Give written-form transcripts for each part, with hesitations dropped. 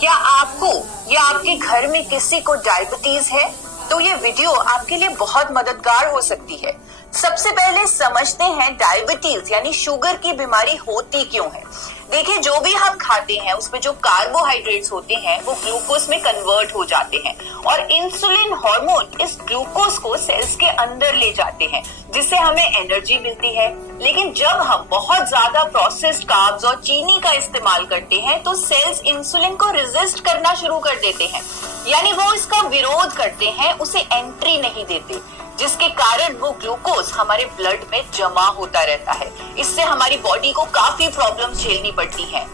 क्या आपको या आपके घर में किसी को डायबिटीज है तो ये वीडियो आपके लिए बहुत मददगार हो सकती है। सबसे पहले समझते हैं डायबिटीज यानी शुगर की बीमारी होती क्यों है। देखिए, जो भी हम खाते हैं उसमें जो कार्बोहाइड्रेट्स होते हैं वो ग्लूकोज में कन्वर्ट हो जाते हैं और इंसुलिन हार्मोन इस ग्लूकोज को सेल्स के अंदर ले जाते हैं जिससे हमें एनर्जी मिलती है। लेकिन जब हम बहुत ज्यादा प्रोसेस्ड कार्ब्स और चीनी का इस्तेमाल करते हैं तो सेल्स इंसुलिन को रेजिस्ट करना शुरू कर देते हैं, यानी वो इसका विरोध करते हैं, उसे एंट्री नहीं देते, जिसके कारण वो ग्लूकोज हमारे ब्लड में जमा होता रहता है। इससे हमारी बॉडी को काफी प्रॉब्लम्स झेलनी पड़ती हैं।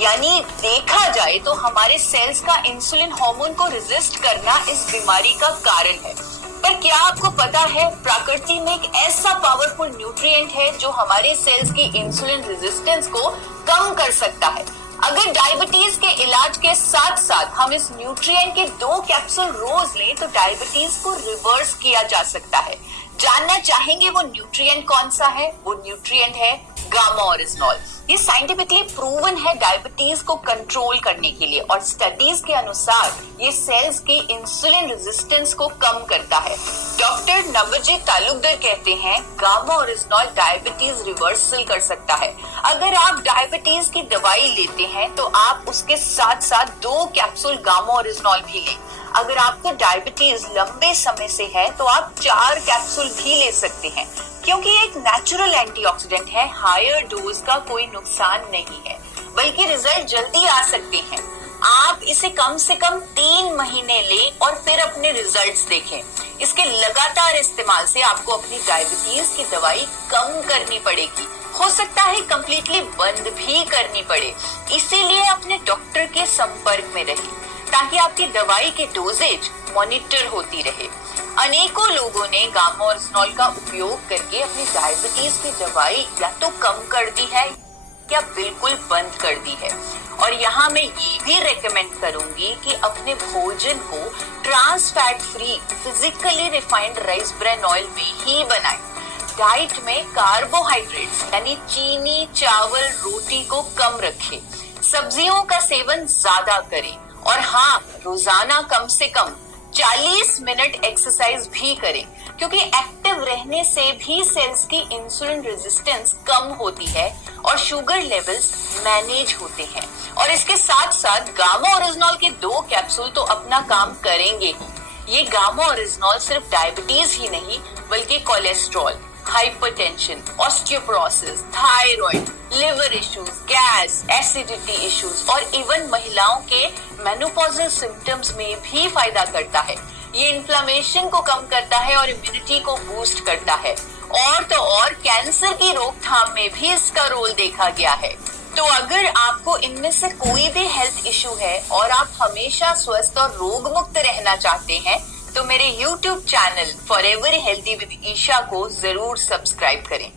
यानी देखा जाए तो हमारे सेल्स का इंसुलिन हार्मोन को रेजिस्ट करना इस बीमारी का कारण है। पर क्या आपको पता है प्रकृति में एक ऐसा पावरफुल न्यूट्रिएंट है जो हमारे सेल्स की इंसुलिन रेजिस्टेंस को कम कर सकता है। अगर डायबिटीज के इलाज के साथ साथ हम इस न्यूट्रिएंट के 2 कैप्सूल रोज लें तो डायबिटीज को रिवर्स किया जा सकता है। जानना चाहेंगे वो न्यूट्रिएंट कौन सा है? वो न्यूट्रिएंट है गामा ओरिजिनॉल। ये साइंटिफिकली प्रूवन है डायबिटीज को कंट्रोल करने के लिए और स्टडीज के अनुसार ये सेल्स की इंसुलिन रेजिस्टेंस को कम करता है। डॉक्टर नवजीत तालुकदार कहते हैं गामा ओरिजिनॉल डायबिटीज रिवर्सल कर सकता है। अगर आप डायबिटीज की दवाई लेते हैं तो आप उसके साथ साथ 2 कैप्सूल गामा ओरिजिनॉल भी लें। अगर आपको डायबिटीज लंबे समय से है तो आप 4 कैप्सूल भी ले सकते हैं, क्योंकि एक नेचुरल एंटीऑक्सीडेंट है। हायर डोज का कोई नुकसान नहीं है, बल्कि रिजल्ट जल्दी आ सकते हैं। आप इसे कम से कम 3 महीने लें और फिर अपने रिजल्ट्स देखें। इसके लगातार इस्तेमाल से आपको अपनी डायबिटीज की दवाई कम करनी पड़ेगी, हो सकता है कंप्लीटली बंद भी करनी पड़े। इसीलिए अपने डॉक्टर के संपर्क में रहें ताकि आपकी दवाई की डोजेज मॉनिटर होती रहे। अनेकों लोगों ने गामा ओरिजिनॉल का उपयोग करके अपनी डायबिटीज की दवाई या तो कम कर दी है या बिल्कुल बंद कर दी है। और यहाँ मैं ये भी रेकमेंड करूंगी कि अपने भोजन को trans fat free physically refined rice bran oil में ही बनाएं। डाइट में कार्बोहाइड्रेट्स यानी चीनी, चावल, रोटी को कम रखें। सब्जियों का सेवन ज्यादा करें और हाँ, रोजाना कम से कम 40 मिनट एक्सरसाइज भी करें, क्योंकि एक्टिव रहने से भी सेल्स की इंसुलिन रेजिस्टेंस कम होती है और शुगर लेवल्स मैनेज होते हैं। और इसके साथ साथ गामा ओरिजिनॉल के 2 कैप्सूल तो अपना काम करेंगे ही। ये गामा ओरिजिनॉल सिर्फ डायबिटीज ही नहीं बल्कि cholesterol, hypertension, osteoporosis, thyroid, liver issues, gas, acidity issues और इवन महिलाओं के मेनोपॉजल सिम्टम्स में भी फायदा करता है। ये इन्फ्लेमेशन को कम करता है और इम्यूनिटी को बूस्ट करता है। और तो और कैंसर की रोकथाम में भी इसका रोल देखा गया है। तो अगर आपको इनमें से कोई भी हेल्थ इश्यू है और आप हमेशा स्वस्थ और रोग मुक्त रहना चाहते हैं तो मेरे YouTube channel forever healthy with Isha को जरूर सब्सक्राइब करें।